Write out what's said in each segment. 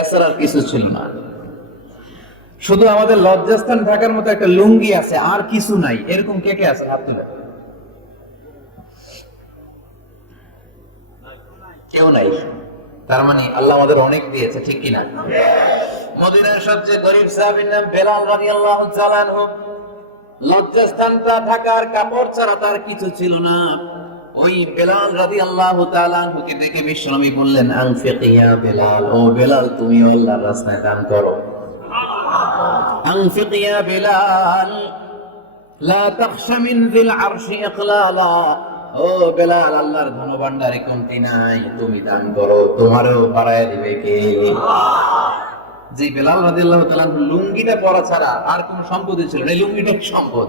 এছাড়া আর কিছু ছিল না। শুধু আমাদের লজ্জাস্থান ঢাকার মতো একটা লুঙ্গি আছে, আর কিছু নাই। এরকম কে কে আছে? হাত তুলে কেউ নাই। তার মানে আল্লাহ আমাদের অনেক দিয়েছে, ঠিক কিনা? মদিনার সবচেয়ে গরিব সাহাবীর নাম বেলাল রাদিয়াল্লাহু তাআলা লজ্জাস্থানটা ঢাকার কাপড় ছাড়া তার কিছু ছিল না। ওই বেলাল তাআলা আনহুকে দেখে বিশ্বনবী বললেন, আনফিক ইয়া বেলাল, ও বেলাল, তুমি আল্লাহর রাস্তায় দান করো। ইয়া বেলাল, লা মিন যিল আরশি ইকলালা ও বেলাল, আল্লাহর ধনভাণ্ডারে কমতি নাই, তুমি দান করো, তোমারও বাড়ায় দিবে কে? যে বেলাল রাদিয়াল্লাহু তাআলা লুঙ্গিটা পরা ছাড়া আর কোন সম্পদ ছিল না লুঙ্গিটা সম্পদ?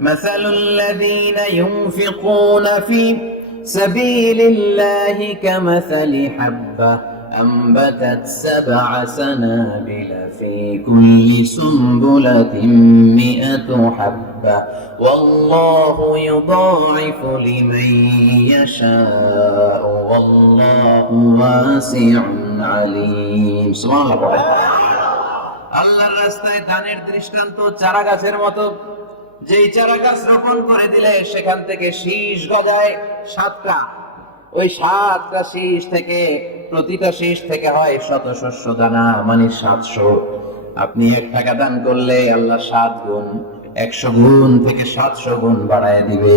مثل الذين ينفقون في سبيل الله كمثل حبة أنبتت سبع سنابل في كل سنبلة مئة حبة والله يضاعف لمن يشاء والله واسع عليم سبحان الله আল্লাহর রাস্তায় দানের দৃষ্টান্ত চারা গাছের মতো যেই চারা গাছ রোপণ করে দিলে সেখান থেকে শীষ গজায় সাতটা। ওই সাতটা শীষ থেকে, প্রতিটা শীষ থেকে হয় শত শস্য দানা মানে সাতশো। আপনি এক টাকা দান করলে আল্লাহ সাত গুণ, একশো গুণ থেকে সাতশো গুণ বাড়ায় দিবে।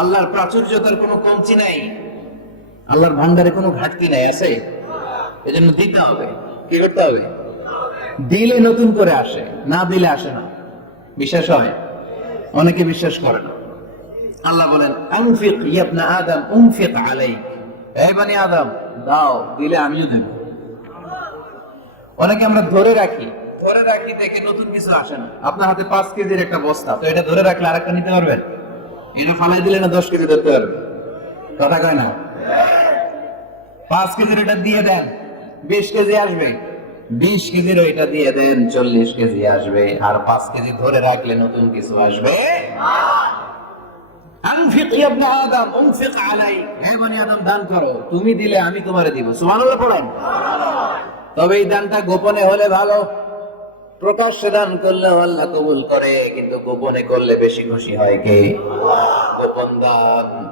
আল্লাহর প্রাচুর্যতার কোনো কমতি নাই। আল্লাহর ভান্ডারে কোনো ঘাটতি নাই, আছে? এজন্য দিতে হবে। কি করতে হবে? দিলে নতুন করে আসে, না দিলে আসে না। বিশ্বাস হয়? অনেকে বিশ্বাস করে না। আল্লাহ বলেন, আনফিক ইয়াবনা আদম, উনফিক আলাইক। এই বানি আদম, দাও, দিলে আমিও দেব। অনেকে আমরা ধরে রাখি ধরে রাখি দেখে নতুন কিছু আসে না। আপনার হাতে পাঁচ কেজির একটা বস্তা, তো এটা ধরে রাখলে আরেকটা নিতে পারবেন? এটা ফালাই দিলে না দশ কেজি ধরতে পারবেন? কথা কয় না? পাঁচ কেজির এটা দিয়ে দেন, বিশ কেজি আসবে। বিশ কেজির ওইটা দিয়ে দেন, চল্লিশ কেজি আসবে। আর পাঁচ কেজি ধরে রাখলে নতুন কিছু আসবে। তবে গোপনে হলে ভালো। দান করলে আল্লাহ কবুল করে, কিন্তু গোপনে করলে বেশি খুশি হয় কে? গোপন দান।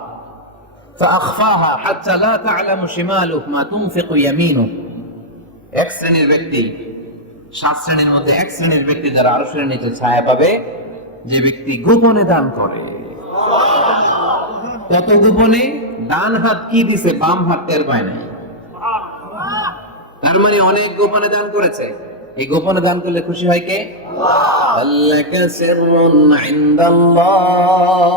فأخفاها حتى لا تعلم شماله ما تنفق يمينه এক শ্রেণীর ব্যক্তি সাত শ্রেণীর মধ্যে এক শ্রেণীর ব্যক্তি যারা আরো শ্রেণীর নিচে ছায়া পাবে যে ব্যক্তি গোপনে দান করে কত গোপনে ডান হাত কি দিছে বাম হাত টের পায় নাই তার মানে অনেক গোপনে দান করেছে এই গোপনে দান করলে খুশি হয় কে আল্লাহ সিররুন ইনদাল্লাহ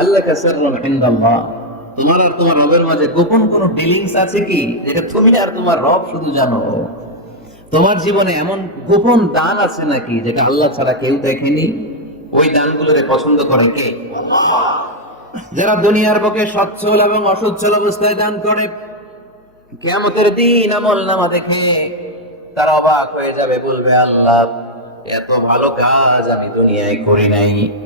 আল্লাহকে সাররাম তোমার আর তোমার রবের মাঝে গোপন কোনো ডিলিংস আছে কি? এটা তুমি আর তোমার রব শুধু জানো। তোমার জীবনে এমন গোপন দান আছে নাকি, যেটা আল্লাহ ছাড়া কেউ দেখেনি? ওই দানগুলোরে পছন্দ করে কে? যারা দুনিয়ার পক্ষে সচ্ছল এবং অসচ্ছল অবস্থায় দান করে কেমতের দিন আমল নামা দেখে তারা অবাক হয়ে যাবে, বলবে, আল্লাহ, এত ভালো কাজ আমি দুনিয়ায় করি নাই।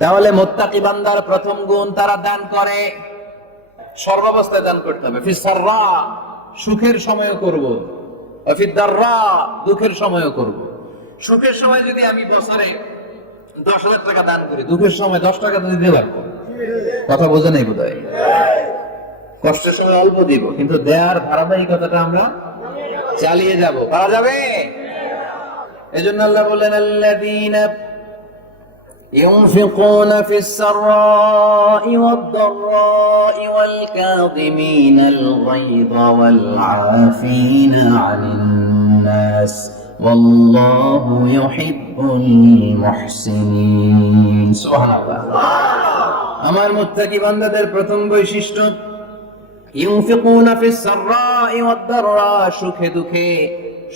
তাহলে মোত্তাকি বান্দার প্রথম গুণ তারা দান করে। সর্বাবস্থায় দান করতে হবে। ফি সাররা, সুখের সময়ও করব। ফি দাররা, দুঃখের সময়ও করব। সুখের সময় যদি আমি বছরে দশ হাজার টাকা দান করি, দুঃখের সময় দশ টাকা দিতে পারব। কথা বোঝে নাই বোধ কষ্টের সময় অল্প দিব, কিন্তু দেয়ার ধারাবাহিকতাটা আমরা চালিয়ে যাব। পারা যাবে? এজন্য আল্লাহ বলেন আল্লাযীনা ينفقون في السراء والضراء والكاظمين الغيظ والعافين عن الناس والله يحب المحسنين سبحان الله আমার মুত্তাকি বান্দাদের প্রথম বৈশিষ্ট্য ইউনফিকুনা ফিস সাররাই ওয়াদ দাররা সুখে দুঃখে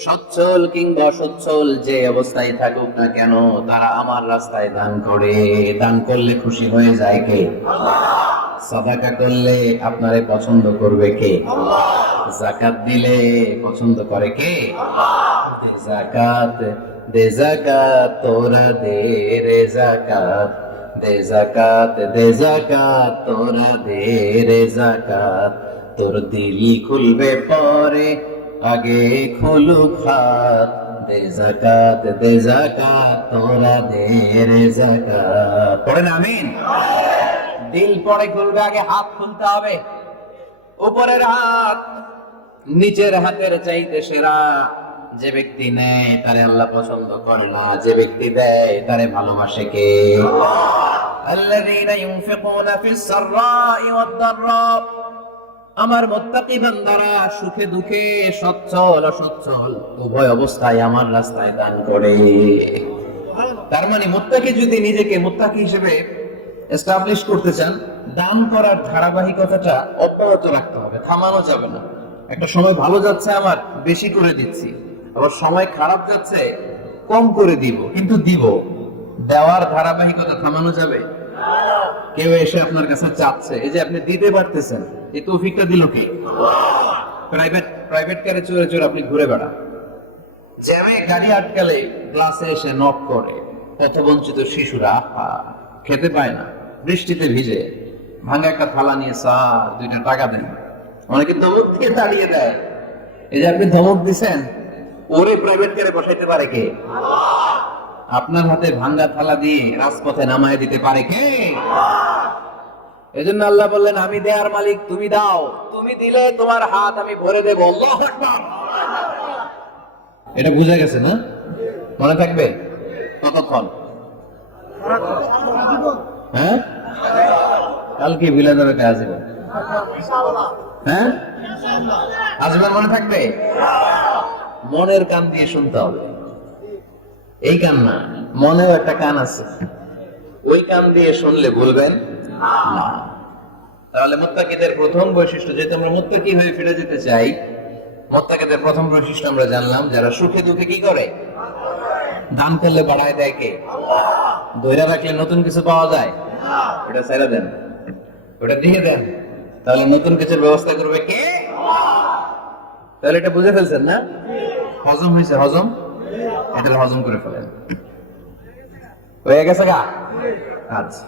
সচ্ছল কিংবা সচ্ছল যে অবস্থায় থাকুক না কেন, তারা আমার রাস্তায় দান করে। দান করলে খুশি হয়ে যায় কে? সাদাকা করলে আপনারে পছন্দ করবে কে? জাকাত দিলে পছন্দ করে কে? জাকাত, দে জাকাত, তোরা দে রে জাকাত। দে জাকাত দে জাকাত, তোরা দে রে জাকাত। তোর দিলি খুলবে পরে আগে খুলুক হাত দে জাকাত দে জাকাত তোরা দে রে জাকাত পড়েন আমিন দিল পরে খুলবে আগে হাত খুলতে হবে উপরের হাত নিচের হাতের চাইতে সেরা যে ব্যক্তি নেয় তারে আল্লাহ পছন্দ করে না যে ব্যক্তি দেয় তারে ভালোবাসে কে الذين ينفقون في السراء والضراء আমার মোত্তাকি বান্দারা সুখে দুঃখে সচ্ছল অসচ্ছল, উভয় অবস্থায় আমার রাস্তায় দান করে। তার মানে মোত্তাকি যদি নিজেকে মোত্তাকি হিসেবে এস্টাবলিশ করতে চান, দান করার ধারাবাহিকতাটা অব্যাহত রাখতে হবে, থামানো যাবে না। একটা সময় ভালো যাচ্ছে আমার, বেশি করে দিচ্ছি। আবার সময় খারাপ যাচ্ছে, কম করে দিব, কিন্তু দিব। দেওয়ার ধারাবাহিকতা থামানো যাবে? কেউ এসে আপনার কাছে চাচ্ছে। এই যে আপনি দিতে পারতেছেন, এই তৌফিকটা দিল কি? প্রাইভেট প্রাইভেট কারে চড়ে চড়ে আপনি ঘুরে বেড়ান। জ্যামে গাড়ি আটকালে ক্লাসে এসে নক করে পথবঞ্চিত শিশুরা খেতে পায় না, বৃষ্টিতে ভিজে ভাঙা একটা থালা নিয়ে, স্যার, দুইটা টাকা দেন। অনেকে মুখ থেকে দাঁড়িয়ে দেয়। এই যে আপনি ধমক দিছেন, ওরে প্রাইভেট কারে বসাইতে পারে কে? আপনার হাতে ভাঙ্গা থালা দিয়ে রাজপথে নামায় দিতে পারে কে? এজন্য আল্লাহ বললেন, আমি দেয়ার মালিক, তুমি দাও। তুমি দিলে তোমার হাত আমি ভরে দেব। এটা বুঝে গেছে না? মনে থাকবে? কতক্ষণ হ্যাঁ? কালকে বিলে যাবে কাজ হ্যাঁ? আসবে মনে থাকবে? মনের কান দিয়ে শুনতে হবে। এই কান না, মনেও একটা কান আছে। ওই কান দিয়ে শুনলে বলবেন না। তাহলে মোত্তাকিদের প্রথম বৈশিষ্ট্য, যেহেতু আমরা মোত্তাকি হয়ে ফিরে যেতে চাই, মোত্তাকিদের প্রথম বৈশিষ্ট্য আমরা জানলাম, যারা সুখে দুঃখে কি করে? দান করলে বাড়ায় দেয় কে? ধৈর্য রাখলে নতুন কিছু পাওয়া যায়? ওটা ছেড়ে দেন। ওটা দিয়ে দেন। তাহলে নতুন কিছুর ব্যবস্থা করবে কে? তাহলে এটা বুঝে ফেলছেন না? হজম হয়েছে, হজম? এটা হজম করে ফেলেন। হয়ে গেছে গা? আচ্ছা।